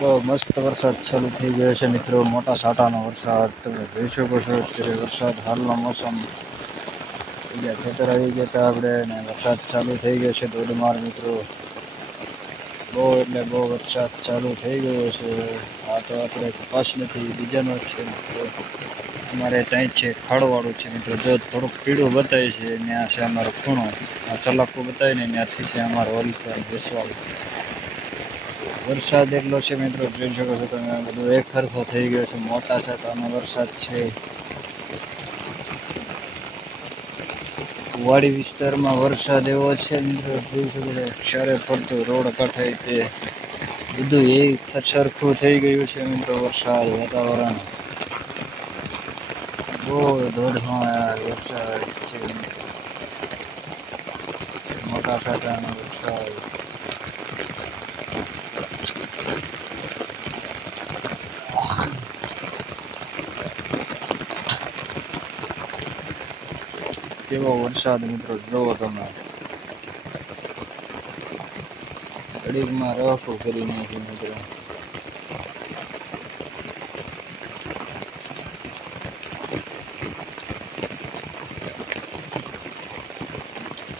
બહુ મસ્ત વરસાદ ચાલુ થઈ ગયો છે મિત્રો. મોટા સાટાનો વરસાદ. તમે જોઈ શકો છો અત્યારે વરસાદ હાલનો મોસમ. બીજા ખેતર આવી ગયા હતા આપણે અને વરસાદ ચાલુ થઈ ગયો છે ધોધમાર મિત્રો. બહુ એટલે બહુ વરસાદ ચાલુ થઈ ગયો છે. આ તો આપણે કપાસ નથી, બીજાનો છે અમારે ત્યાં છે ખાડવાળું છે મિત્રો. જો થોડુંક પીળું બતાવે છે ત્યાં છે અમારો ખૂણો. આ ચલાકો બતાવીને ત્યાંથી છે અમારો ઓલિફર બેસવાળું વરસાદ એટલો છે મિત્રો, જોઈ શકો છો તમે બધું એક સરખો થઈ ગયો છે, મોટા છાંટાનો વરસાદ છે. વાડી વિસ્તારમાં વરસાદ એવો છે મિત્રો, જોઈ શકો છો ક્ષરે પડતું રોડ કઠાઈ તે બધું એ સરખું થઈ ગયું છે મિત્રો, વરસાદ, વાતાવરણ. બહુ ધોધમાર વરસાદ છે. મોટા છાંટાનો વરસાદ. કેવો વરસાદ મિત્રો, જોવો તમે. ઘડીકમાં રખું કરી નાખ્યું મિત્રો.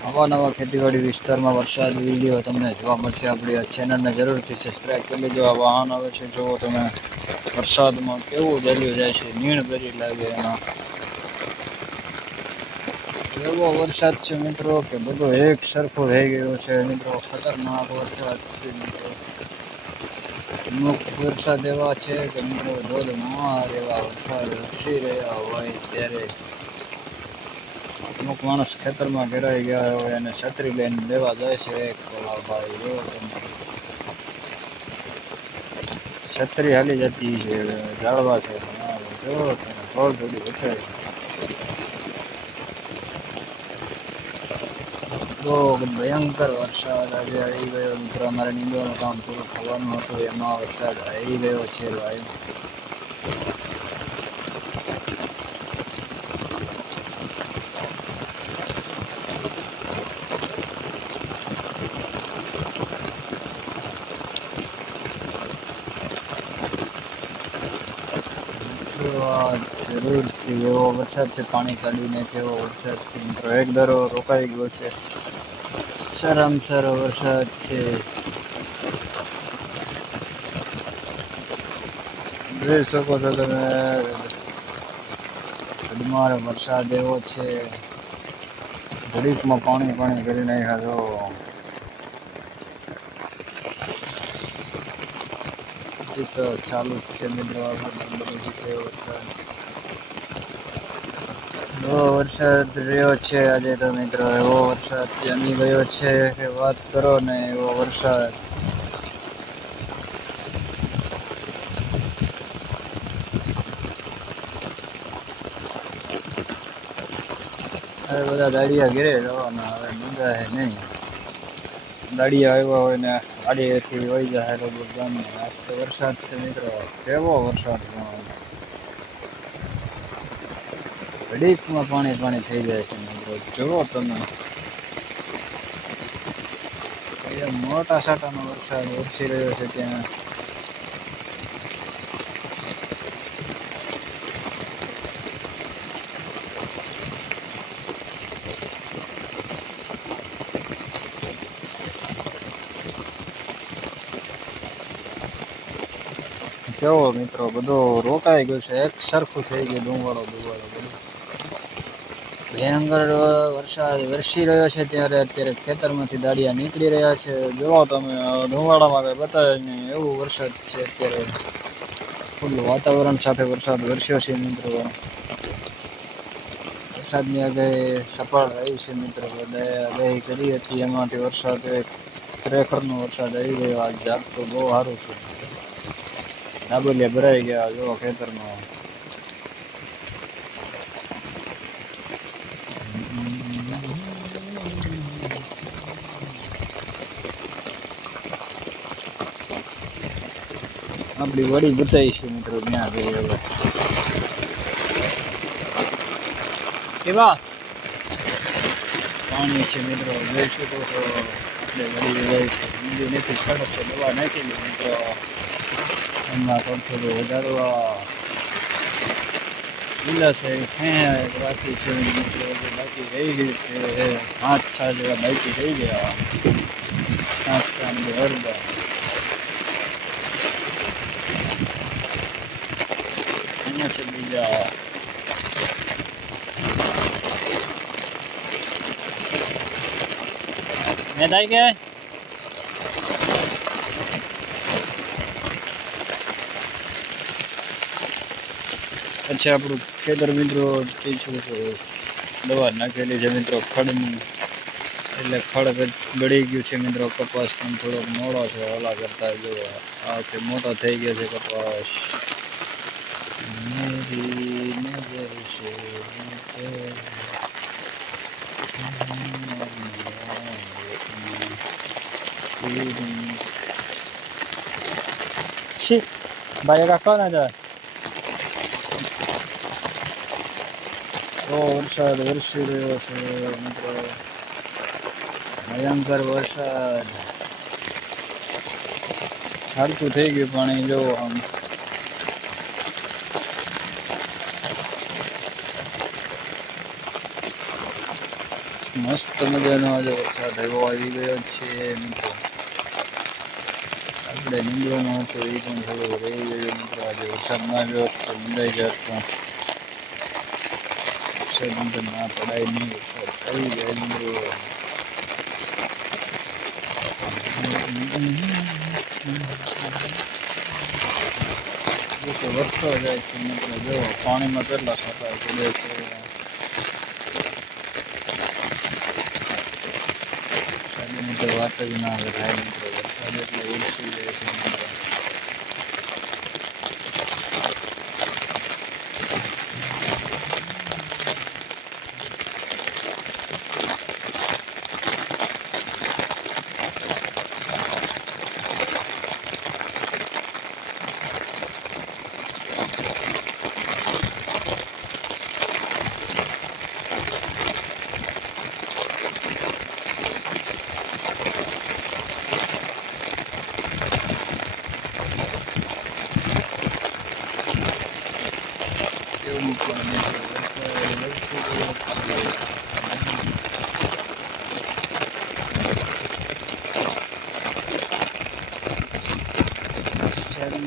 નવા નવા ખેતીવાડી વિસ્તારમાં વરસાદ વીડિયો તમને જોવા મળશે. આપણી આ ચેનલને જરૂરથી સબસ્ક્રાઈબ કરી લીધો આ વાહન આવે છે, જોવો તમે. વરસાદમાં કેવું દરિયો જાય છે, નીણ ભરી લાગે એમાં. એવો વરસાદ છે મિત્રો કે બધો એક સરખો થઈ ગયો છે મિત્રો. ખતરનાક વરસાદ છે મિત્રો. અમુક વરસાદ એવા છે કે મિત્રો ધોધમાર એવા વરસાદ વરસી રહ્યા હોય ત્યારે અમુક માણસ ખેતરમાં ઘેરાઈ ગયા હોય અને છત્રી લઈને લેવા જાય છે એક ભાઈ એવો છત્રી હાલી જતી છે જાળવા છે જો તમે થોડી થોડી બહુ ભયંકર વરસાદ આજે આવી ગયો મિત્રો. અમારે નીંદવાનું કામ પૂરું થવાનું હતું, એમાં વરસાદ આવી ગયો છે ભાઈ. જરૂરથી એવો વરસાદ છે, પાણી કાઢીને તેવો વરસાદ એક દરો રોકાઈ ગયો છે. સારામાં સારો વરસાદ છે. જોઈ શકો છો તમે ધડમાર વરસાદ એવો છે. ઘડીકમાં પાણી પાણી કરી નાખ્યા છો. હજી તો ચાલુ જ છે મિત્રો. બધું જીતે વરસાદ એવો વરસાદ રહ્યો છે આજે તો મિત્રો, એવો વરસાદ જમી ગયો છે કે વાત કરો ને એવો વરસાદ. હવે બધા દાડિયા ઘેરે જવાના, હવે મજા હે નહીં. દાડિયા આવ્યા હોય ને ગાડીએથી વહી જાય લોકો ગામે તો વરસાદ છે મિત્રો, કેવો વરસાદ ઘડીકમાં પાણી પાણી થઈ જાય છે મિત્રો. જુઓ તમે. મોટા મોટા સાટાનો વરસાદ વરસી રહ્યો છે ત્યાં. કેવો મિત્રો, બધો રોકાઈ ગયો છે. એક સરખું થઈ ગયું ડુંગળો ડુંગળો ભયંકર વરસાદ વરસી રહ્યો છે ત્યારે અત્યારે ખેતરમાંથી દાડિયા નીકળી રહ્યા છે. જોવો તમે ડુંવાડામાં કંઈ બતાવે નહીં એવું વરસાદ છે અત્યારે. ખુલ્લું વાતાવરણ સાથે વરસાદ વરસ્યો છે મિત્રો. વરસાદની આગળ સફળ રહી છે મિત્રો. આગાહી કરી હતી એમાંથી વરસાદ ખરેખરનો વરસાદ આવી ગયો. આજ જાગતું બહુ સારું છે. ડાબલિયા ભરાઈ ગયા જોવો ખેતરમાં. આપણી વળી બતાવી છે મિત્રો, ત્યાં ગઈ હવે કેવા પાણી છે મિત્રો, જોઈ શકો છો, આપણે વળી છે. ઊંડી નથી સડક છે, દવા નાખેલી મિત્રો. એમાં પણ થોડું વધારવા લીલા છે ખેંચ બાકી છે મિત્રો બાકી રહી ગયું છે પાંચ છ જેવા બાકી થઈ ગયા. પાંચ છ ને અડધા અહીંયા છે બીજા મેં થાય કે પછી આપણું ખેતર મિત્રો જોઈ શકો છો દવા નાખેલી છે મિત્રો ખડની એટલે ખડ ગળી ગયું છે મિત્રો કપાસ પણ થોડોક મોડો છે ઓલા કરતા જો આ છે મોટો થઈ ગયો છે કપાસ મેરી નજર સે છી ભાઈ રાખો ને જા તો વરસાદ વરસી રહ્યો છે મિત્રો ભયંકર વરસાદ હરકું થઈ ગયું પાણી જો આમ મસ્ત મજાનો આજે વરસાદ એવો આવી ગયો છે મિત્રો આપણે નીંદવાનું હતો, એ પણ થોડો રહી ગયો મિત્રો. આજે વરસાદ ના આવ્યો તો નીંદાઈ જાત પણ. વરસાદ અંદર ના પડાય નહીં, વરસાદ આવી જાય મિત્રો. જો કે વરસો જાય છે મિત્રો. જો પાણીમાં કેટલા સફાઈ પડે છે વરસાદની તો વાત જ ના આવે એટલે ઉલસી જાય છે મિત્રો કેવું પણ મિત્રો વરસાદ વરસી રહ્યો છે.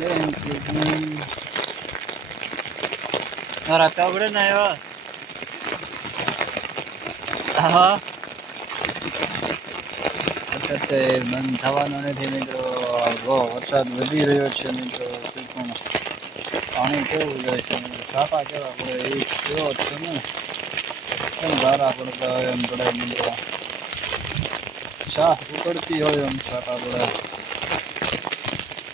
તારા કપડે ને આવ્યા હા વરસાદ તો બંધ થવાનો નથી મિત્રો બહુ વરસાદ વધી રહ્યો છે મિત્રો પણ પાણી કેવું જાય છે છાપા કેવા પડે એ કેવો છે ને કેમ ગારા પડતા હોય એમ પડે મિત્રો શાહ ઉકળતી હોય એમ છાપા પડે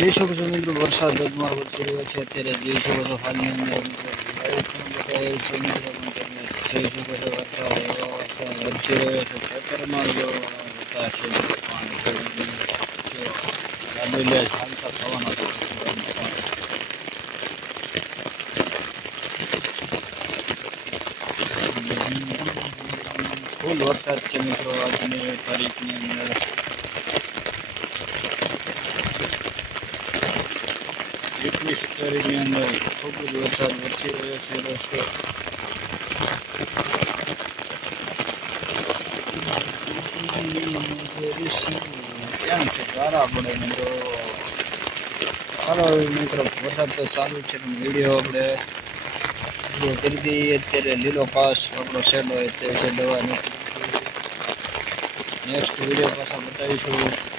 શકો છો મિત્રો વરસાદ ધોધમાર વરસી રહ્યો છે અત્યારે જોઈ શકો છો હાલની અંદર મિત્રો લાઈવ પણ બતાવે છે મિત્રો પણ તમે જોઈ શકો છો વરસાદ એવો વરસાદ વરસી રહ્યો છે ખેતરમાં જો બતાવે છે મિત્રો પાણી ચડી ગયું છે દાબેલિયા ચાલતા થવાના છે ખેતરમાં. ફૂલ વરસાદ છે મિત્રો આજની તારીખની અંદર એકવીસ અંદર ખૂબ જ વરસાદ વરસી રહ્યો છે, દોસ્તો. પડે મિત્રો ચાલો મિત્રો, વરસાદ તો સારું છે વીડિયો આપણે કરી દઈએ અત્યારે લીલો પાસ, આપણો સેટ હોય તે દવાની. નેક્સ્ટ વીડિયો પાછા બતાવીશું.